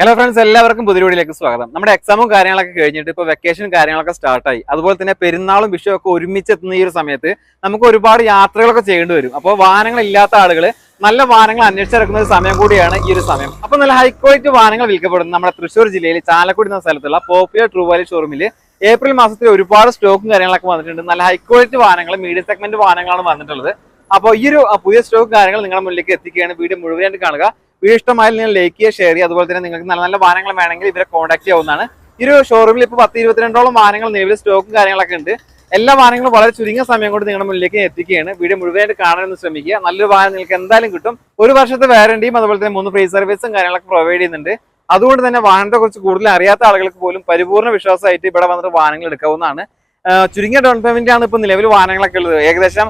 Hello friends എല്ലാവർക്കും പുതിയ സ്വാഗതം. നമ്മുടെ എക്സാമും കാര്യങ്ങളൊക്കെ കഴിഞ്ഞിട്ട് ഇപ്പോൾ വെക്കേഷനും കാര്യങ്ങളൊക്കെ സ്റ്റാർട്ടായി അതുപോലെ തന്നെ പെരുന്നാളും വിഷുവും ഒക്കെ ഒരുമിച്ച് എത്തുന്ന ഈ ഒരു സമയത്ത് നമുക്ക് ഒരുപാട് യാത്രകളൊക്കെ ചെയ്യേണ്ടി വരും. അപ്പോൾ വാഹനങ്ങൾ ഇല്ലാത്ത ആളുകൾ നല്ല വാഹനങ്ങൾ അന്വേഷിച്ചിറക്കുന്ന ഒരു സമയം കൂടിയാണ് ഈ ഒരു സമയം. അപ്പോൾ നല്ല ഹൈ ക്വാളിറ്റി വാഹനങ്ങൾ വിൽക്കപ്പെടുന്നത് നമ്മുടെ തൃശ്ശൂർ ജില്ലയിൽ ചാലക്കുടി എന്ന സ്ഥലത്തുള്ള പോപ്പുലർ ട്രൂ വാലി ഷോറൂമിൽ ഏപ്രിൽ മാസത്തിൽ ഒരുപാട് സ്റ്റോക്കും കാര്യങ്ങളൊക്കെ വന്നിട്ടുണ്ട്. നല്ല ഹൈ ക്വാളിറ്റി വാഹനങ്ങൾ മീഡിയം സെഗ്മെന്റ് വാഹനങ്ങളാണ് വന്നിട്ടുള്ളത്. അപ്പോൾ ഈ ഒരു പുതിയ സ്റ്റോക്ക് കാര്യങ്ങൾ നിങ്ങളുടെ മുന്നിലേക്ക് എത്തിക്കുകയാണ്. വീഡിയോ മുഴുവനായിട്ട് കാണുക. വീഡിയോ ഇഷ്ടമായാൽ നിങ്ങൾ ലൈക്ക് ചെയ്യുക ഷെയർ ചെയ്യുക. അതുപോലെ തന്നെ നിങ്ങൾക്ക് നല്ല നല്ല വാഹനങ്ങൾ വേണമെങ്കിൽ ഇവരെ കോൺടാക്ട് ചെയ്യാവുന്നതാണ്. ഈ ഒരു ഷോറൂമിൽ ഇപ്പോൾ പത്ത് ഇരുപത്തിരണ്ടോളം വാഹനങ്ങൾ നിലവിൽ സ്റ്റോക്കും കാര്യങ്ങളൊക്കെ ഉണ്ട്. എല്ലാ വാഹനങ്ങളും വളരെ ചുരുങ്ങിയ സമയം കൊണ്ട് നിങ്ങളുടെ മുന്നിലേക്ക് എത്തിക്കുകയാണ്. വീഡിയോ മുഴുവനായിട്ട് കാണാനൊന്ന് ശ്രമിക്കുക. നല്ലൊരു വാഹനം നിങ്ങൾക്ക് എന്തായാലും കിട്ടും. ഒരു വർഷത്തെ വാറണ്ടിയും അതുപോലെ തന്നെ മൂന്ന് ഫ്രീ സർവീസും കാര്യങ്ങളൊക്കെ പ്രൊവൈഡ് ചെയ്യുന്നുണ്ട്. അതുകൊണ്ട് തന്നെ വാഹനത്തെ കുറിച്ച് കൂടുതൽ അറിയാത്ത ആളുകൾക്ക് പോലും പരിപൂർണ വിശ്വാസമായിട്ട് ഇവിടെ വന്നിട്ട് വാഹനങ്ങൾ എടുക്കാവുന്നതാണ്. ചുരുങ്ങിയ ഡൗൺ പേയ്മെന്റ് ആണ് ഇപ്പൊ നിലവിൽ വാഹനങ്ങളൊക്കെ ഉള്ളത്. ഏകദേശം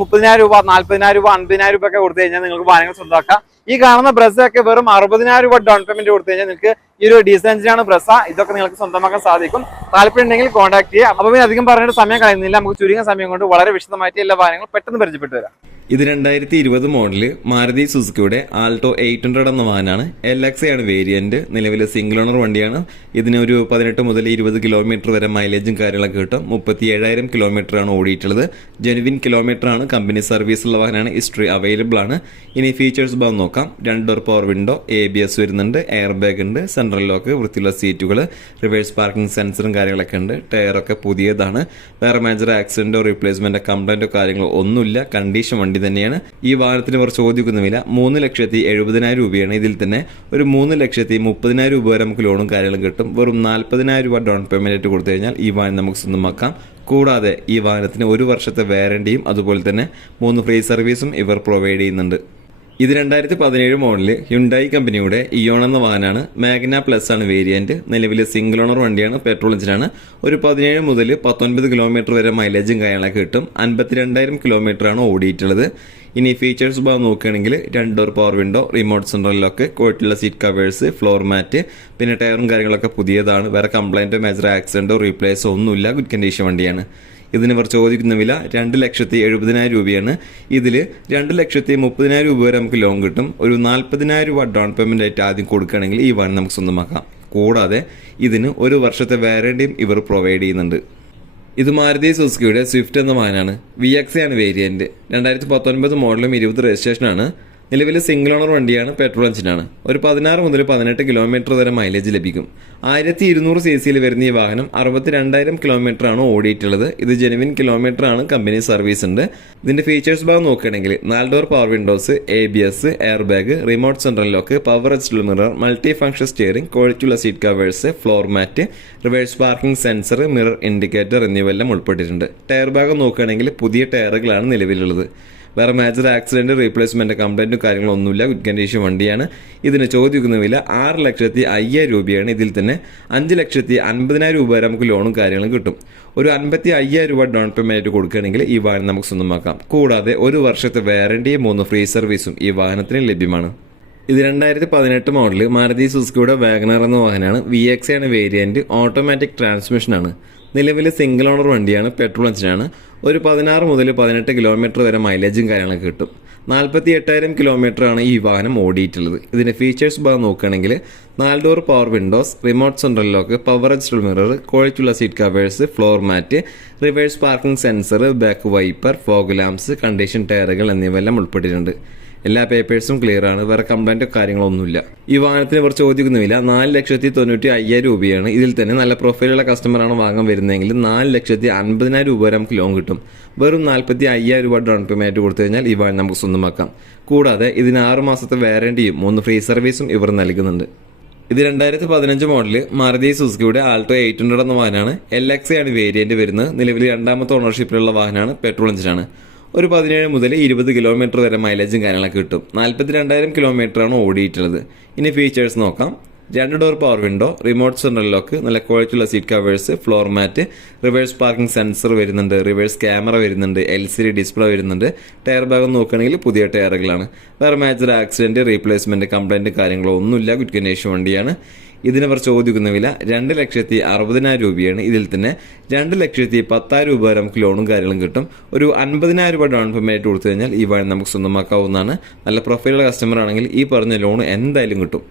മുപ്പതിനായിരം രൂപ നാല്പതിനായിരം രൂപ അൻപതിനായിരം രൂപ ഒക്കെ കൊടുത്തു കഴിഞ്ഞാൽ നിങ്ങൾക്ക് വാഹനങ്ങൾ സ്വന്തമാക്കാം. ഈ കാണുന്ന ബ്രസ് ഒക്കെ വെറും അറുപതിനായിരം രൂപ ഡൗൺ പേയ്മെന്റ് കൊടുത്തു കഴിഞ്ഞാൽ നിങ്ങൾക്ക് ഈ ഒരു ഡീസൽ എഞ്ചിനാണ് ബ്രസ ഇതൊക്കെ നിങ്ങൾക്ക് സ്വന്തമാക്കാൻ സാധിക്കും. താല്പര്യമുണ്ടെങ്കിൽ കോൺടാക്ട് ചെയ്യുക. അപ്പോൾ പിന്നെ അധികം പറഞ്ഞിട്ട് സമയം കളയുന്നില്ല. നമുക്ക് ചുരുങ്ങിയ സമയം കൊണ്ട് വളരെ വിശദമായിട്ട് എല്ലാ വാഹനങ്ങളും പെട്ടെന്ന് പരിചയപ്പെട്ടു വരാം ഇത് രണ്ടായിരത്തി ഇരുപത് മോഡൽ മാരുതി സുസുക്കിയുടെ ആൾട്ടോ എയ്റ്റ് ഹൺഡ്രഡ് എന്ന വാഹനമാണ്. എൽ എക്സ് ആണ് വേരിയന്റ് നിലവിൽ സിംഗിൾ ഓണർ വണ്ടിയാണ്. ഇതിന് ഒരു പതിനെട്ട് മുതൽ ഇരുപത് കിലോമീറ്റർ വരെ മൈലേജും കാര്യങ്ങളൊക്കെ കിട്ടും. മുപ്പത്തി ഏഴായിരം കിലോമീറ്റർ ആണ് ഓടിയിട്ടുള്ളത്. ജെനുവിൻ കിലോമീറ്റർ ആണ്. കമ്പനി സർവീസുള്ള വാഹനമാണ്. ഹിസ്റ്ററി അവൈലബിൾ ആണ്. ഇനി ഫീച്ചേഴ്സ് ഭാഗം നോക്കാം. രണ്ട് door power window A B S വരുന്നുണ്ട്. എയർ ബാഗ് ഉണ്ട് സെൻട്രൽ ലോക്ക് വൃത്തിയുള്ള സീറ്റുകൾ റിവേഴ്സ് പാർക്കിംഗ് സെൻസറും കാര്യങ്ങളൊക്കെ ഉണ്ട്. ടയറൊക്കെ പുതിയതാണ്. വേറെ മേജർ ആക്സിഡന്റോ റീപ്ലേസ്മെന്റോ കംപ്ലൈന്റോ കാര്യങ്ങളോ ഒന്നുമില്ല. കണ്ടീഷൻ വണ്ടി തന്നെയാണ്. ഈ വാഹനത്തിന് ഇവർ ചോദിക്കുന്ന വില മൂന്ന് ലക്ഷത്തി എഴുപതിനായിരം രൂപയാണ് ഇതിൽ തന്നെ. ഒരു മൂന്ന് ലക്ഷത്തി മുപ്പതിനായിരം രൂപ വരെ നമുക്ക് ലോണും കാര്യങ്ങളും കിട്ടും. വെറും നാൽപ്പതിനായിരം രൂപ ഡൗൺ പേയ്മെന്റ് ആയിട്ട് കൊടുത്തു കഴിഞ്ഞാൽ ഈ വാഹനം നമുക്ക് സ്വന്തമാക്കാം. കൂടാതെ ഈ വാഹനത്തിന് ഒരു വർഷത്തെ വാരണ്ടിയും അതുപോലെ തന്നെ മൂന്ന് ഫ്രീ സർവീസും ഇവർ പ്രൊവൈഡ് ചെയ്യുന്നുണ്ട്. ഇത് രണ്ടായിരത്തി പതിനേഴ് മോഡൽ ഹ്യുണ്ടായി കമ്പനിയുടെ ഇയോൺ എന്ന വാഹനമാണ്. മാഗ്ന പ്ലസ് ആണ് വേരിയന്റ് നിലവിലെ സിംഗിൾ ഓണർ വണ്ടിയാണ്. പെട്രോൾ എഞ്ചിനാണ് ഒരു പതിനേഴ് മുതൽ പത്തൊൻപത് കിലോമീറ്റർ വരെ മൈലേജും കാര്യങ്ങളൊക്കെ കിട്ടും. അൻപത്തിരണ്ടായിരം കിലോമീറ്റർ ആണ് ഓടിയിട്ടുള്ളത്. ഇനി ഫീച്ചേഴ്സ് ഭാഗം നോക്കുകയാണെങ്കിൽ രണ്ട് door power window remote central lock ക്വാളിറ്റിയുള്ള സീറ്റ് കവേഴ്സ് ഫ്ലോർ മാറ്റ് പിന്നെ ടയറും കാര്യങ്ങളൊക്കെ പുതിയതാണ്. വേറെ കംപ്ലൈന്റോ മേജർ ആക്സിഡന്റോ റീപ്ലേസോ ഒന്നുമില്ല. ഗുഡ് കണ്ടീഷൻ വണ്ടിയാണ്. ഇതിന് ഇവർ ചോദിക്കുന്ന വില രണ്ട് ലക്ഷത്തി എഴുപതിനായിരം രൂപയാണ്. ഇതിൽ രണ്ട് ലക്ഷത്തി മുപ്പതിനായിരം രൂപ വരെ നമുക്ക് ലോൺ കിട്ടും. ഒരു നാൽപ്പതിനായിരം രൂപ ഡൗൺ പേയ്മെന്റ് ആയിട്ട് ആദ്യം കൊടുക്കുകയാണെങ്കിൽ ഈ വാഹനം നമുക്ക് സ്വന്തമാക്കാം. കൂടാതെ ഇതിന് ഒരു വർഷത്തെ വാറണ്ടിയും ഇവർ പ്രൊവൈഡ് ചെയ്യുന്നുണ്ട്. ഇത് മാരുതി സുസുക്കിയുടെ സ്വിഫ്റ്റ് എന്ന വാഹനമാണ്. വി എക്സ് ആണ് വേരിയന്റ് രണ്ടായിരത്തി പത്തൊൻപത് മോഡലും ഇരുപത് രജിസ്ട്രേഷനാണ് നിലവിൽ സിംഗിൾ ഓണർ വണ്ടിയാണ് പെട്രോൾ എഞ്ചിനാണ് ഒരു പതിനാറ് മുതൽ പതിനെട്ട് കിലോമീറ്റർ വരെ മൈലേജ് ലഭിക്കും. ആയിരത്തി ഇരുന്നൂറ് സി സിയിൽ വരുന്ന ഈ വാഹനം അറുപത്തി രണ്ടായിരം കിലോമീറ്റർ ആണ് ഓടിയിട്ടുള്ളത്. ഇത് ജെനുവിൻ കിലോമീറ്റർ ആണ് കമ്പനി സർവീസ് ഉണ്ട്. ഇതിന്റെ ഫീച്ചേഴ്സ് ഭാഗം നോക്കുകയാണെങ്കിൽ നാല് door power windows A B S air bag remote central lock power H mirror multi function steering ക്വാളിറ്റിയുള്ള seat covers floor mat reverse parking sensor mirror indicator എന്നിവയെല്ലാം ഉൾപ്പെട്ടിട്ടുണ്ട്. Tyre ഭാഗം നോക്കുകയാണെങ്കിൽ പുതിയ ടയറുകളാണ് നിലവിലുള്ളത്. വേറെ മേജർ ആക്സിഡന്റ് റീപ്ലേസ്മെന്റ് കംപ്ലൈന്റും കാര്യങ്ങളും ഒന്നുമില്ല ഗുഡ് കണ്ടീഷൻ വണ്ടിയാണ്. ഇതിന് ചോദിക്കുന്ന വില ആറ് ലക്ഷത്തി അയ്യായിരം രൂപയാണ്. ഇതിൽ തന്നെ അഞ്ച് ലക്ഷത്തി അൻപതിനായിരം രൂപ വരെ നമുക്ക് ലോണും കാര്യങ്ങളും കിട്ടും. ഒരു അൻപത്തി അയ്യായിരം രൂപ ഡൗൺ പേയ്മെന്റ് ആയിട്ട് കൊടുക്കുകയാണെങ്കിൽ ഈ വാഹനം നമുക്ക് സ്വന്തമാക്കാം. കൂടാതെ ഒരു വർഷത്തെ വാറണ്ടിയും മൂന്ന് ഫ്രീ സർവീസും ഈ വാഹനത്തിന് ലഭ്യമാണ്. ഇത് രണ്ടായിരത്തി പതിനെട്ട് മോഡൽ മാരുതി സുസുക്കിയുടെ വാഗനർ എന്ന വാഹനമാണ്. വി എക്സ് ആണ് വേരിയന്റ് ഓട്ടോമാറ്റിക് ട്രാൻസ്മിഷനാണ് നിലവിൽ സിംഗിൾ ഓണർ വണ്ടിയാണ് പെട്രോൾ എഞ്ചിനാണ് ഒരു പതിനാറ് മുതൽ പതിനെട്ട് കിലോമീറ്റർ വരെ മൈലേജും കാര്യങ്ങളൊക്കെ കിട്ടും. നാൽപ്പത്തി എട്ടായിരം കിലോമീറ്റർ ആണ് ഈ വാഹനം ഓടിയിട്ടുള്ളത്. ഇതിന്റെ ഫീച്ചേഴ്സ് ഭാഗം നോക്കുകയാണെങ്കിൽ നാല് door power windows remote central lock power H mirror ക്വാളിറ്റിയുള്ള seat covers floor mat reverse parking sensor back wiper fog lamps condition ടയറുകൾ എന്നിവയെല്ലാം ഉൾപ്പെട്ടിട്ടുണ്ട്. എല്ലാ പേപ്പേഴ്സും ക്ലിയർ ആണ്. വേറെ കംപ്ലൈന്റോ കാര്യങ്ങളോ ഒന്നുമില്ല ഈ വാഹനത്തിന് ഇവർ ചോദിക്കുന്ന വില നാല് ലക്ഷത്തി തൊണ്ണൂറ്റി അയ്യായിരം രൂപയാണ്. ഇതിൽ തന്നെ നല്ല പ്രൊഫൈലുള്ള കസ്റ്റമറാണ് വാങ്ങാൻ വരുന്നതെങ്കിൽ നാല് ലക്ഷത്തി അൻപതിനായിരം രൂപ വരെ നമുക്ക് ലോൺ കിട്ടും. വെറും നാൽപ്പത്തി അയ്യായിരം രൂപ ഡൗൺ പേയ്മെന്റ് കൊടുത്തു കഴിഞ്ഞാൽ ഈ വാഹനം നമുക്ക് സ്വന്തമാക്കാം. കൂടാതെ ഇതിന് ആറ് മാസത്തെ വാറണ്ടിയും മൂന്ന് ഫ്രീ സർവീസും ഇവർ നൽകുന്നുണ്ട്. ഇത് രണ്ടായിരത്തി പതിനഞ്ച് മോഡൽ മാരുതി സുസുക്കിയുടെ ആൾട്ടോ എയ്റ്റ് ഹൺഡ്രഡ് എന്ന വാഹനമാണ്. എൽ എക്സ് ആണ് വേരിയന്റ് വരുന്നത്. നിലവിൽ രണ്ടാമത്തെ ഓണർഷിപ്പിലുള്ള വാഹനമാണ്. പെട്രോൾ എഞ്ചിനാണ് ഒരു പതിനേഴ് മുതൽ ഇരുപത് കിലോമീറ്റർ വരെ മൈലേജും കാര്യങ്ങളൊക്കെ കിട്ടും. നാൽപ്പത്തി രണ്ടായിരം കിലോമീറ്റർ ആണ് ഓടിയിട്ടുള്ളത്. ഇനി ഫീച്ചേഴ്സ് നോക്കാം. രണ്ട് door power window remote central lock നല്ല ക്വാളിറ്റിയുള്ള seat covers floor mat reverse parking sensor വരുന്നുണ്ട് റിവേഴ്സ് ക്യാമറ വരുന്നുണ്ട് എൽ സി ഡി ഡിസ്പ്ലേ വരുന്നുണ്ട്. ടയർ ഭാഗം നോക്കുകയാണെങ്കിൽ പുതിയ ടയറുകളാണ് വേറെ മാജർ ആക്സിഡന്റ് റീപ്ലേസ്മെന്റ് കംപ്ലൈന്റ് കാര്യങ്ങളോ ഒന്നുമില്ല. ഗുഡ് കണ്ടീഷൻ വണ്ടിയാണ്. ഇതിനവർ ചോദിക്കുന്ന വില രണ്ട് ലക്ഷത്തി അറുപതിനായിരം രൂപയാണ്. ഇതിൽ തന്നെ രണ്ട് ലക്ഷത്തി പത്തായിരം രൂപ വരെ നമുക്ക് ലോണും കാര്യങ്ങളും കിട്ടും. ഒരു അൻപതിനായിരം രൂപ ഡൗൺ പേയ്മെന്റ് ആയിട്ട് കൊടുത്തു കഴിഞ്ഞാൽ ഈ വഴി നമുക്ക് സ്വന്തമാക്കാവുന്നതാണ്. നല്ല പ്രൊഫൈലുള്ള കസ്റ്റമർ ആണെങ്കിൽ ഈ പറഞ്ഞ ലോൺ എന്തായാലും കിട്ടും.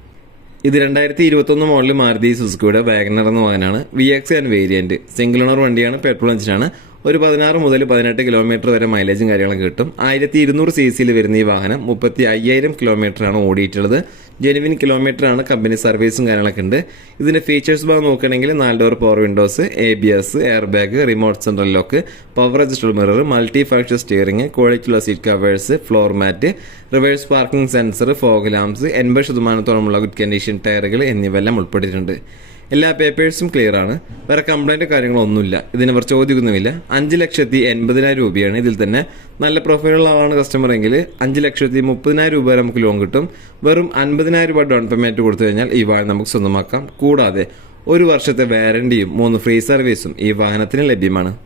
ഇത് രണ്ടായിരത്തി ഇരുപത്തൊന്ന് മോഡൽ മാരുതി സുസുക്കിയുടെ വാഗനർ എന്ന വാഹനമാണ്. V X and variant single owner വണ്ടിയാണ് പെട്രോൾ എഞ്ചിനാണ് ഒരു പതിനാറ് മുതൽ പതിനെട്ട് കിലോമീറ്റർ വരെ മൈലേജും കാര്യങ്ങളും കിട്ടും. ആയിരത്തി ഇരുന്നൂറ് സി സിയിൽ വരുന്ന ഈ വാഹനം മുപ്പത്തി അയ്യായിരം കിലോമീറ്റർ ആണ് ഓടിയിട്ടുള്ളത്. ജെനുവിൻ ആണ് കമ്പനി സർവീസും കാര്യങ്ങളൊക്കെ ഉണ്ട്. ഇതിന്റെ ഫീച്ചേഴ്സ് ഭാഗം നോക്കുകയാണെങ്കിൽ നാല് door power windows A B S air bag remote central lock power adjustable mirror multi function steering ക്വാളിറ്റിയുള്ള seat covers floor mat reverse parking sensor fog lamps എൺപത് ശതമാനത്തോളമുള്ള ഗുഡ് കണ്ടീഷൻ ടയറുകൾ എന്നിവയെല്ലാം ഉൾപ്പെട്ടിട്ടുണ്ട്. എല്ലാ പേപ്പേഴ്സും ക്ലിയർ ആണ്. വേറെ കംപ്ലൈന്റ് കാര്യങ്ങളൊന്നുമില്ല. ഇതിന് അവർ ചോദിക്കുന്നുമില്ല. അഞ്ച് ലക്ഷത്തി എൺപതിനായിരം രൂപയാണ്. ഇതിൽ തന്നെ നല്ല പ്രൊഫൈലുള്ള ആളാണ് കസ്റ്റമർ എങ്കിൽ അഞ്ച് ലക്ഷത്തി മുപ്പതിനായിരം രൂപ നമുക്ക് ലോൺ കിട്ടും. വെറും അൻപതിനായിരം രൂപ ഡൗൺ പേയ്മെന്റ് കൊടുത്തു കഴിഞ്ഞാൽ ഈ വാഹനം നമുക്ക് സ്വന്തമാക്കാം. കൂടാതെ ഒരു വർഷത്തെ വാരണ്ടിയും മൂന്ന് ഫ്രീ സർവീസും ഈ വാഹനത്തിന് ലഭ്യമാണ്.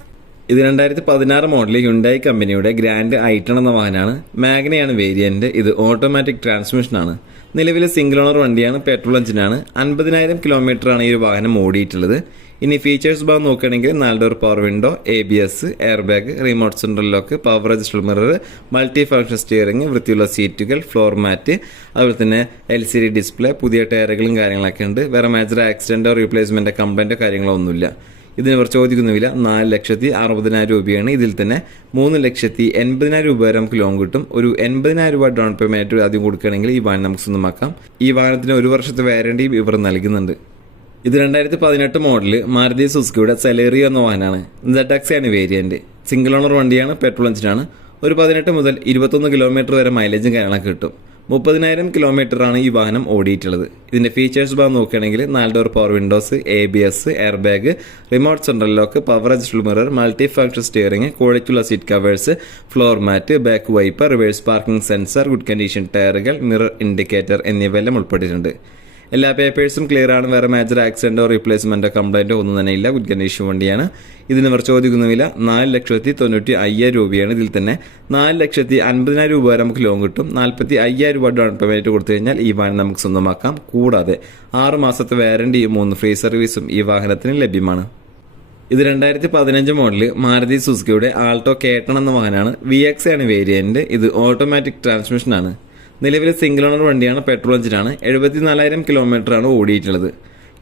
ഇത് രണ്ടായിരത്തി പതിനാറ് മോഡലിൽ ഹുണ്ടായി കമ്പനിയുടെ ഗ്രാൻഡ് ഐട്ടൺ എന്ന വാഹനമാണ്. മാഗ്നയാണ് വേരിയന്റ് ഇത് ഓട്ടോമാറ്റിക് ട്രാൻസ്മിഷനാണ് നിലവിൽ സിംഗിൾ ഓണർ വണ്ടിയാണ് പെട്രോൾ എഞ്ചിനാണ് അൻപതിനായിരം ആണ് ഈ ഒരു വാഹനം ഓടിയിട്ടുള്ളത്. ഇനി ഫീച്ചേഴ്സ് ഭാഗം നോക്കുകയാണെങ്കിൽ നാല് door power window A B S air bag remote central lock power register mirror multi function steering വൃത്തിയുള്ള സീറ്റുകൾ ഫ്ലോർ മാറ്റ് അതുപോലെ തന്നെ എൽ സി ഡി ഡിസ്പ്ലേ പുതിയ ടയറുകളും കാര്യങ്ങളൊക്കെ ഉണ്ട്. വേറെ മേജർ ആക്സിഡന്റോ റീപ്ലേസ്മെന്റോ കംപ്ലൈന്റോ കാര്യങ്ങളോ ഒന്നുമില്ല. ഇതിന് ഇവർ ചോദിക്കുന്ന വില നാല് ലക്ഷത്തി അറുപതിനായിരം രൂപയാണ്. ഇതിൽ തന്നെ മൂന്ന് ലക്ഷത്തി എൺപതിനായിരം രൂപ വരെ നമുക്ക് ലോൺ കിട്ടും. ഒരു എൺപതിനായിരം രൂപ ഡൗൺ പേയ്മെന്റ് ആദ്യം കൊടുക്കുകയാണെങ്കിൽ ഈ വാഹനം നമുക്ക് സ്വന്തമാക്കാം. ഈ വാഹനത്തിന് ഒരു വർഷത്തെ വാരണ്ടിയും ഇവർ നൽകുന്നുണ്ട്. ഇത് രണ്ടായിരത്തി പതിനെട്ട് മോഡൽ മാരുതി സുസുക്കിയുടെ സെലേറിയോ എന്ന വാഹനമാണ്. ആണ് വേരിയന്റ് സിംഗിൾ ഓണർ വണ്ടിയാണ് പെട്രോൾ എഞ്ചിനാണ് ഒരു പതിനെട്ട് മുതൽ ഇരുപത്തൊന്ന് കിലോമീറ്റർ വരെ മൈലേജും കാര്യങ്ങളൊക്കെ കിട്ടും. മുപ്പതിനായിരം കിലോമീറ്റർ ആണ് ഈ വാഹനം ഓടിയിട്ടുള്ളത്. ഇതിന്റെ ഫീച്ചേഴ്സ് ഭാഗം നോക്കുകയാണെങ്കിൽ നാല് door power windows A B S air bag remote central lock power adjustable mirror multi factor steering ക്വാളിറ്റിയുള്ള seat covers floor mat back wiper reverse parking sensor good condition ടയറുകൾ മിറർ ഇൻഡിക്കേറ്റർ എന്നിവയെല്ലാം ഉൾപ്പെട്ടിട്ടുണ്ട്. എല്ലാ പേപ്പേഴ്സും clear ആണ്. വേറെ major ആക്സിഡന്റോ റീപ്ലേസ്മെന്റോ കംപ്ലൈന്റോ ഒന്നും തന്നെ ഇല്ല. ഗുഡ് കണ്ടീഷൻ വണ്ടിയാണ്. ഇതിന് ഇവർ വില നാല് ലക്ഷത്തി തൊണ്ണൂറ്റി അയ്യായിരം രൂപയാണ് ഇതിൽ തന്നെ. നാല് ലക്ഷത്തി അൻപതിനായിരം രൂപ വരെ നമുക്ക് ലോൺ കിട്ടും. നാൽപ്പത്തി അയ്യായിരം രൂപ ഡൗൺ പേയ്മെന്റ് കൊടുത്തു കഴിഞ്ഞാൽ ഈ വാഹനം നമുക്ക് സ്വന്തമാക്കാം. കൂടാതെ ആറ് മാസത്തെ വാരണ്ടിയും മൂന്ന് ഫ്രീ സർവീസും ഈ വാഹനത്തിന് ലഭ്യമാണ്. ഇത് രണ്ടായിരത്തി പതിനഞ്ച് മോഡൽ മാരുതി സുസുക്കിയുടെ ആൾട്ടോ കേട്ടൺ എന്ന വാഹനമാണ്. വി എക്സ് ആണ് വേരിയന്റ് ഇത് ഓട്ടോമാറ്റിക് ട്രാൻസ്മിഷൻ ആണ് നിലവിലെ സിംഗിൾ ഓണർ വണ്ടിയാണ് പെട്രോൾ എഞ്ചിനാണ് എഴുപത്തിനാലായിരം കിലോമീറ്റർ ആണ് ഓടിയിട്ടുള്ളത്.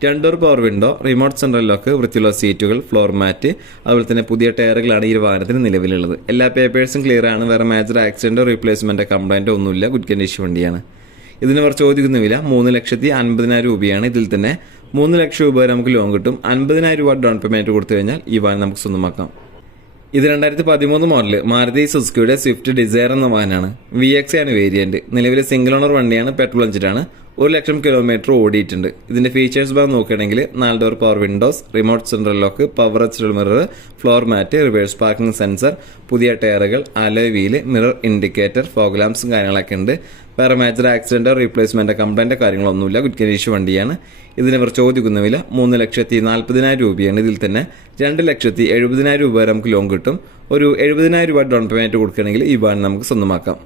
രണ്ടോർ power window remote central lock വൃത്തിയുള്ള സീറ്റുകൾ ഫ്ലോർ മാറ്റ് അതുപോലെ തന്നെ പുതിയ ടയറുകളാണ് ഈ വാഹനത്തിന് നിലവിലുള്ളത്. എല്ലാ പേപ്പേഴ്സും ക്ലിയർ ആണ്. വേറെ മേജർ ആക്സിഡന്റോ റീപ്ലേസ്മെന്റോ കംപ്ലൈന്റോ ഒന്നുമില്ല. ഗുഡ് കണ്ടീഷൻ വണ്ടിയാണ്. ഇതിന് അവർ ചോദിക്കുന്ന വില മൂന്ന് ലക്ഷത്തി അൻപതിനായിരം രൂപയാണ് ഇതിൽ തന്നെ. മൂന്ന് ലക്ഷം രൂപ വരെ നമുക്ക് ലോൺ കിട്ടും. അൻപതിനായിരം രൂപ ഡൗൺ പേയ്മെന്റ് കൊടുത്തു കഴിഞ്ഞാൽ ഈ വാഹനം നമുക്ക് സ്വന്തമാക്കാം. ഇത് രണ്ടായിരത്തി പതിമൂന്ന് മോഡൽ. മാരുതി സുസുക്കിയുടെ സ്വിഫ്റ്റ് ഡിസയർ എന്ന വാഹനമാണ്. വി എക്സ് ആണ് വേരിയന്റ് നിലവിലെ സിംഗിൾ ഓണർ വണ്ടിയാണ് പെട്രോൾ എഞ്ചിനാണ് ഒരു ലക്ഷം കിലോമീറ്റർ ഓടിയിട്ടുണ്ട്. ഇതിന്റെ ഫീച്ചേഴ്സ് ഭാഗം നോക്കുകയാണെങ്കിൽ നാല് door power windows remote central lock power adjustable mirror floor mat reverse parking sensor പുതിയ ടയറുകൾ alloy wheel mirror indicator fog ലാംപ്സും കാര്യങ്ങളൊക്കെ ഉണ്ട്. വേറെ മേജർ ആക്സിഡന്റോ റീപ്ലേസ്മെന്റോ കംപ്ലൈന്റോ കാര്യങ്ങളൊന്നുമില്ല. ഗുഡ് കണ്ടീഷൻ വണ്ടിയാണ്. ഇതിന് ഇവർ ചോദിക്കുന്ന വില മൂന്ന് ലക്ഷത്തി നാൽപ്പതിനായിരം രൂപയാണ്. ഇതിൽ തന്നെ രണ്ട് ലക്ഷത്തി എഴുപതിനായിരം രൂപ വരെ നമുക്ക് ലോൺ കിട്ടും. ഒരു എഴുപതിനായിരം രൂപ ഡൗൺ പേയ്മെന്റ് കൊടുക്കുകയാണെങ്കിൽ ഈ വാഹനം നമുക്ക് സ്വന്തമാക്കാം.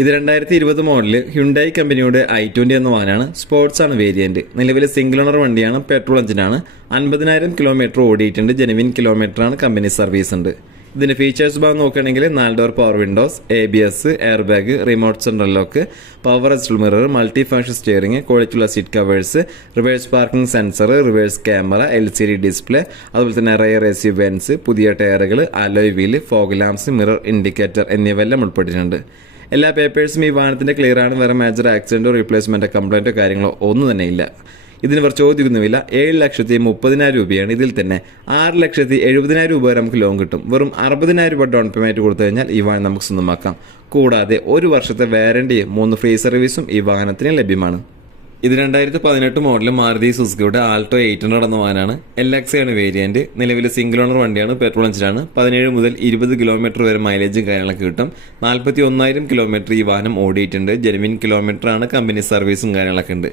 ഇത് രണ്ടായിരത്തി ഇരുപത് മോഡലിൽ ഹ്യുണ്ടായി കമ്പനിയുടെ ഐ ട്വന്റി എന്ന വാഹനമാണ് സ്പോർട്സ് ആണ് വേരിയന്റ് നിലവിൽ സിംഗിൾ ഓണർ വണ്ടിയാണ് പെട്രോൾ എഞ്ചിനാണ് അൻപതിനായിരം കിലോമീറ്റർ ഓടിയിട്ടുണ്ട്. ജെനുവിൻ കിലോമീറ്റർ ആണ് കമ്പനി സർവീസ് ഉണ്ട്. ഇതിന്റെ ഫീച്ചേഴ്സ് ഭാഗം നോക്കുകയാണെങ്കിൽ നാല് door power windows A B S air bag remote central lock power എസ്റ്റൽ mirror multi function steering ക്വാളിറ്റിയുള്ള seat covers reverse parking sensor reverse camera L C D display അതുപോലെ തന്നെ rear A C vents പുതിയ ടയറുകൾ alloy wheel fog lamps mirror indicator എന്നിവയെല്ലാം ഉൾപ്പെട്ടിട്ടുണ്ട്. എല്ലാ പേപ്പേഴ്സും ഈ വാഹനത്തിന്റെ ക്ലിയർ ആണ്. വേറെ മേജർ ആക്സിഡന്റോ റീപ്ലേസ്മെന്റോ കംപ്ലൈന്റോ കാര്യങ്ങളോ ഒന്നും തന്നെ ഇല്ല. ഇതിന് ഇവർ ചോദിക്കുന്നുമില്ല. ഏഴ് ലക്ഷത്തി മുപ്പതിനായിരം രൂപയാണ് ഇതിൽ തന്നെ. ആറ് ലക്ഷത്തി എഴുപതിനായിരം രൂപ വരെ നമുക്ക് ലോൺ കിട്ടും. വെറും അറുപതിനായിരം രൂപ ഡൗൺ പേയ്മെന്റ് കൊടുത്തു കഴിഞ്ഞാൽ ഈ വാഹനം നമുക്ക് സ്വന്തമാക്കാം. കൂടാതെ ഒരു വർഷത്തെ വാറണ്ടിയും മൂന്ന് ഫ്രീ സർവീസും ഈ വാഹനത്തിന് ലഭ്യമാണ്. ഇത് രണ്ടായിരത്തി പതിനെട്ട് മോഡൽ മാരുതി സുസുക്കിയുടെ ആൾട്ടോ എയ്റ്റ് ഹൺഡ്രഡ് എന്ന വാഹനമാണ് എൽ ആണ് വേരിയന്റ് നിലവിൽ സിംഗിൾ ഓണർ വണ്ടിയാണ്. പെട്രോൾ എഞ്ചിനാണ് പതിനേഴ് മുതൽ ഇരുപത് കിലോമീറ്റർ വരെ മൈലേജും കാര്യങ്ങളൊക്കെ കിട്ടും. നാൽപ്പത്തി ഒന്നായിരം കിലോമീറ്റർ ഈ വാഹനം ഓടിയിട്ടുണ്ട്. ജെനുവിൻ കിലോമീറ്റർ ആണ്. കമ്പനി സർവീസും കാര്യങ്ങളൊക്കെ ഉണ്ട്.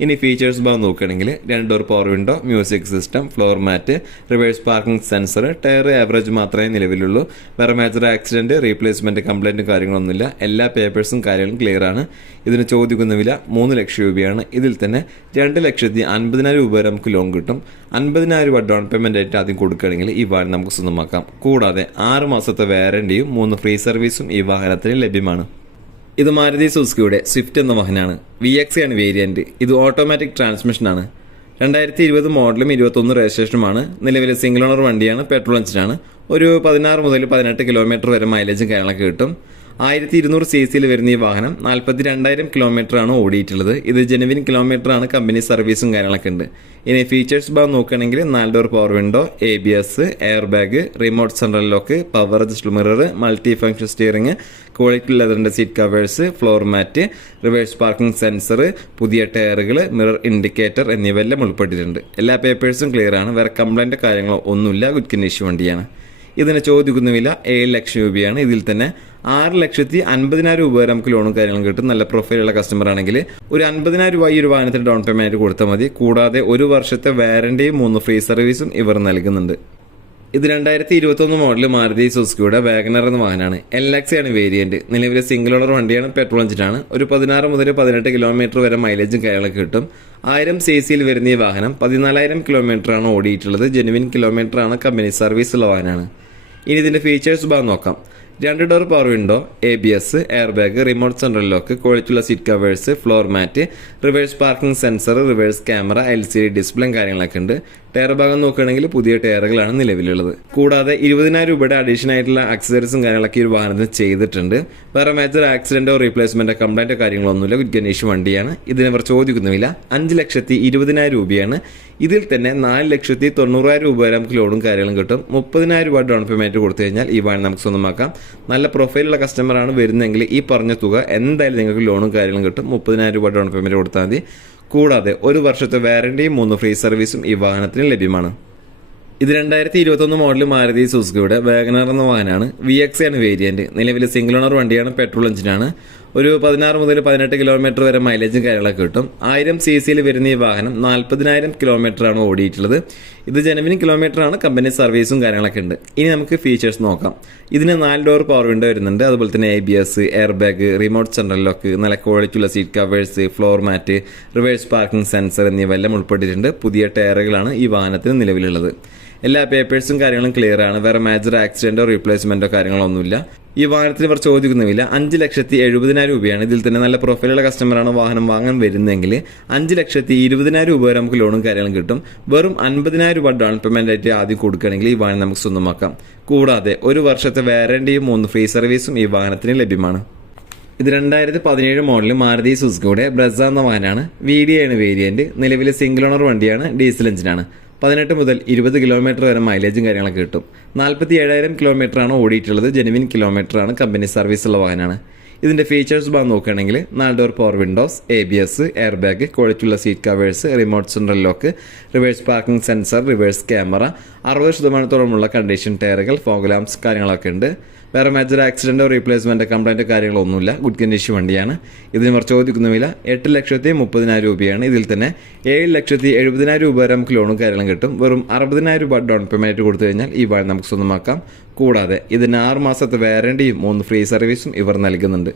ഇനി ഫീച്ചേഴ്സ് ഭാഗം നോക്കുകയാണെങ്കിൽ രണ്ട് door power window music system floor mat reverse parking sensor tyre average മാത്രമേ നിലവിലുള്ളൂ. വേറെ മേജർ ആക്സിഡന്റ് റീപ്ലേസ്മെന്റ് കംപ്ലൈന്റ് കാര്യങ്ങളൊന്നുമില്ല. എല്ലാ പേപ്പേഴ്സും കാര്യങ്ങളും ക്ലിയർ ആണ്. ഇതിന് ചോദിക്കുന്ന വില മൂന്ന് ലക്ഷം രൂപയാണ്. ഇതിൽ തന്നെ രണ്ട് ലക്ഷത്തി അൻപതിനായിരം രൂപ വരെ നമുക്ക് ലോൺ കിട്ടും. അൻപതിനായിരം രൂപ ഡൗൺ പേയ്മെന്റ് ആയിട്ട് ആദ്യം കൊടുക്കുകയാണെങ്കിൽ ഈ വാഹനം നമുക്ക് സ്വന്തമാക്കാം. കൂടാതെ ആറ് മാസത്തെ വാറണ്ടിയും മൂന്ന് ഫ്രീ സർവീസും ഈ വാഹനത്തിന് ലഭ്യമാണ്. ഇത് മാരുതി സുസുക്കിയുടെ സ്വിഫ്റ്റ് എന്ന വാഹനമാണ്. വി എക്സ് ആണ് വേരിയന്റ് ഇത് ഓട്ടോമാറ്റിക് ട്രാൻസ്മിഷനാണ് രണ്ടായിരത്തി ഇരുപത് മോഡലും ഇരുപത്തൊന്ന് രജിസ്ട്രേഷനുമാണ് നിലവിലെ സിംഗിൾ ഓണർ വണ്ടിയാണ് പെട്രോൾ എഞ്ചിനാണ് ഒരു പതിനാറ് മുതൽ പതിനെട്ട് കിലോമീറ്റർ വരെ മൈലേജും കാര്യങ്ങളൊക്കെ കിട്ടും. ആയിരത്തി ഇരുന്നൂറ് സി സിയിൽ വരുന്ന ഈ വാഹനം നാൽപ്പത്തി രണ്ടായിരം ആണ് ഓടിയിട്ടുള്ളത്. ഇത് ജെനുവിൻ കിലോമീറ്റർ ആണ്. കമ്പനി സർവീസും കാര്യങ്ങളൊക്കെ ഉണ്ട്. ഇനി ഫീച്ചേഴ്സ് ഭാഗം നോക്കുകയാണെങ്കിൽ നാല് door power window A B S air bag remote central lock power adjust mirror multi function steering quality ലെതറിന്റെ seat covers floor mat reverse parking sensor പുതിയ ടയറുകൾ മിറർ ഇൻഡിക്കേറ്റർ എന്നിവയെല്ലാം ഉൾപ്പെട്ടിട്ടുണ്ട്. എല്ലാ പേപ്പേഴ്സും ക്ലിയർ ആണ്. വേറെ കംപ്ലൈന്റ് കാര്യങ്ങളോ ഒന്നുമില്ല. ഗുഡ് കണ്ടീഷൻ വണ്ടിയാണ്. ഇതിന് ചോദിക്കുന്ന വില ഏഴ് ലക്ഷം രൂപയാണ്. ഇതിൽ തന്നെ ആറ് ലക്ഷത്തി അൻപതിനായിരം രൂപ വരെ നമുക്ക് ലോണും കാര്യങ്ങളും കിട്ടും. നല്ല പ്രൊഫൈലുള്ള കസ്റ്റമർ ആണെങ്കിൽ ഒരു അൻപതിനായിരം രൂപ ഈ ഒരു വാഹനത്തിന് ഡൗൺ പേയ്മെന്റ് കൊടുത്താൽ മതി. കൂടാതെ ഒരു വർഷത്തെ വാറണ്ടിയും മൂന്ന് ഫ്രീ സർവീസും ഇവർ നൽകുന്നുണ്ട്. ഇത് രണ്ടായിരത്തി ഇരുപത്തി ഒന്ന് മോഡൽ മാരുതി സുസുക്കിയുടെ വാഗനർ എന്ന വാഹനമാണ്. എൽ എക്സ് ആണ് വേരിയന്റ് നിലവിലെ സിംഗിൾ ഓണർ വണ്ടിയാണ് പെട്രോൾ എഞ്ചിനാണ് ഒരു പതിനാറ് മുതൽ പതിനെട്ട് കിലോമീറ്റർ വരെ മൈലേജും കാര്യങ്ങളൊക്കെ കിട്ടും. ആയിരം സി സിയിൽ വരുന്ന ഈ വാഹനം പതിനാലായിരം കിലോമീറ്റർ ആണ് ഓടിയിട്ടുള്ളത്. ജെനുവിൻ കിലോമീറ്റർ ആണ് കമ്പനി സർവീസ് ഉള്ള വാഹനമാണ്. ഇനി ഇതിന്റെ ഫീച്ചേഴ്സ് ഭാഗം നോക്കാം. രണ്ട് door power window A B S air bag remote central lock ക്വാളിറ്റിയുള്ള seat covers floor mat reverse parking sensor reverse camera L C D ഡിസ്പ്ലേയും കാര്യങ്ങളൊക്കെ ഉണ്ട്. ടയർ ഭാഗം നോക്കുകയാണെങ്കിൽ പുതിയ ടയറുകളാണ് നിലവിലുള്ളത്. കൂടാതെ ഇരുപതിനായിരം രൂപയുടെ അഡീഷണൽ ആയിട്ടുള്ള അക്സസറീസും കാര്യങ്ങളൊക്കെ ഒരു വാഹനത്തിന് ചെയ്തിട്ടുണ്ട്. വേറെ മേജർ ആക്സിഡന്റോ റീപ്ലേസ്മെന്റോ കംപ്ലൈന്റോ കാര്യങ്ങളൊന്നുമില്ല. ഗണേഷ് വണ്ടിയാണ്. ഇതിന് അവർ ചോദിക്കുന്നുമില്ല. അഞ്ച് ലക്ഷത്തി ഇരുപതിനായിരം രൂപയാണ്. ഇതിൽ തന്നെ നാല് ലക്ഷത്തി തൊണ്ണൂറായിരം രൂപ വരെ നമുക്ക് ലോണും കാര്യങ്ങളും കിട്ടും. മുപ്പതിനായിരം രൂപ ഡൗൺ പേയ്മെന്റ് കൊടുത്തു കഴിഞ്ഞാൽ ഈ വാഹനം നമുക്ക് സ്വന്തമാക്കാം. നല്ല പ്രൊഫൈലുള്ള കസ്റ്റമറാണ് വരുന്നതെങ്കിൽ ഈ പറഞ്ഞ തുക എന്തായാലും നിങ്ങൾക്ക് ലോണും കാര്യങ്ങളും കിട്ടും. മുപ്പതിനായിരം രൂപ ഡൗൺ പേയ്മെന്റ് കൊടുത്താൽ മതി. കൂടാതെ ഒരു വർഷത്തെ വാറണ്ടിയും മൂന്ന് ഫ്രീ സർവീസും ഈ വാഹനത്തിന് ലഭ്യമാണ്. ഇത് രണ്ടായിരത്തി ഇരുപത്തൊന്ന് മോഡൽ മാരുതി സുസുക്കിയുടെ വാഗനർ എന്ന വാഹനമാണ്. വി എക്സ് ആണ് വേരിയന്റ് നിലവിൽ സിംഗിൾ ഓണർ വണ്ടിയാണ് പെട്രോൾ എഞ്ചിനാണ് ഒരു പതിനാറ് മുതൽ പതിനെട്ട് കിലോമീറ്റർ വരെ മൈലേജും കാര്യങ്ങളൊക്കെ കിട്ടും. ആയിരം സി സിയിൽ വരുന്ന ഈ വാഹനം നാൽപ്പതിനായിരം ആണ് ഓടിയിട്ടുള്ളത്. ഇത് കിലോമീറ്റർ ആണ് കമ്പനി സർവീസും കാര്യങ്ങളൊക്കെ ഉണ്ട്. ഇനി നമുക്ക് ഫീച്ചേഴ്സ് നോക്കാം. ഇതിന് നാല് ഡോർ പവർ വിൻഡോ വരുന്നുണ്ട്. അതുപോലെ തന്നെ A B S air bag remote central lock നല്ല ക്വാളിറ്റിയുള്ള seat covers floor mat reverse parking sensor എന്നിവയെല്ലാം ഉൾപ്പെട്ടിട്ടുണ്ട്. പുതിയ ടയറുകളാണ് ഈ വാഹനത്തിന് നിലവിലുള്ളത്. എല്ലാ പേപ്പേഴ്സും കാര്യങ്ങളും ക്ലിയർ ആണ്. വേറെ മേജർ ആക്സിഡന്റോ റീപ്ലേസ്മെന്റോ കാര്യങ്ങളോ ഒന്നുമില്ല ഈ വാഹനത്തിന് ഇവർ ചോദിക്കുന്നില്ല അഞ്ച് ലക്ഷത്തി എഴുപതിനായിരം രൂപയാണ്. ഇതിൽ തന്നെ നല്ല പ്രൊഫൈലുള്ള കസ്റ്റമറാണ് വാഹനം വാങ്ങാൻ വരുന്നതെങ്കിൽ അഞ്ച് ലക്ഷത്തി ഇരുപതിനായിരം രൂപ വരെ നമുക്ക് ലോണും കാര്യങ്ങളും കിട്ടും. വെറും അൻപതിനായിരം രൂപ ഡൗൺ പേയ്മെന്റ് ആയിട്ട് ആദ്യം കൊടുക്കുകയാണെങ്കിൽ ഈ വാഹനം നമുക്ക് സ്വന്തമാക്കാം. കൂടാതെ ഒരു വർഷത്തെ വാറണ്ടിയും മൂന്ന് ഫ്രീ സർവീസും ഈ വാഹനത്തിന് ലഭ്യമാണ്. ഇത് രണ്ടായിരത്തി പതിനേഴ് മോഡൽ മാരുതി സുസുക്കിയുടെ ബ്രസ എന്ന വാഹനമാണ്. വി ഡി ആണ് വേരിയന്റ് നിലവിലെ സിംഗിൾ ഓണർ വണ്ടിയാണ്. ഡീസൽ എഞ്ചിനാണ് പതിനെട്ട് മുതൽ ഇരുപത് കിലോമീറ്റർ വരെ മൈലേജും കാര്യങ്ങളൊക്കെ കിട്ടും. നാൽപ്പത്തി ഏഴായിരം കിലോമീറ്റർ ആണ് ഓടിയിട്ടുള്ളത്. ജെനുവിൻ കിലോമീറ്റർ ആണ്. കമ്പനി സർവീസ് ഉള്ള വാഹനമാണ്. ഇതിന്റെ ഫീച്ചേഴ്സ് ഭാഗം നോക്കുകയാണെങ്കിൽ നാല് door power windows A B S air bag ക്വാളിറ്റിയുള്ള seat covers remote central lock reverse parking sensor reverse camera അറുപത് ശതമാനത്തോളമുള്ള കണ്ടീഷൻ ടയറുകൾ ഫോഗ്ലാംസ് കാര്യങ്ങളൊക്കെ ഉണ്ട്. വേറെ മേജർ ആക്സിഡന്റോ റീപ്ലേസ്മെന്റോ കംപ്ലൈന്റോ കാര്യങ്ങളൊന്നുമില്ല. ഗുഡ് കണ്ടീഷൻ വണ്ടിയാണ്. ഇതിന് ഇവർ ചോദിക്കുന്ന വില എട്ട് ലക്ഷത്തി മുപ്പതിനായിരം രൂപയാണ്. ഇതിൽ തന്നെ ഏഴ് ലക്ഷത്തി എഴുപതിനായിരം രൂപ വരെ നമുക്ക് ലോണും കാര്യങ്ങളും കിട്ടും. വെറും അറുപതിനായിരം രൂപ ഡൗൺ പേയ്മെന്റ് കൊടുത്തു കഴിഞ്ഞാൽ ഈ വാഹനം നമുക്ക് സ്വന്തമാക്കാം. കൂടാതെ ഇതിന് ആറ് മാസത്തെ വാറണ്ടിയും മൂന്ന് ഫ്രീ സർവീസും ഇവർ നൽകുന്നുണ്ട്.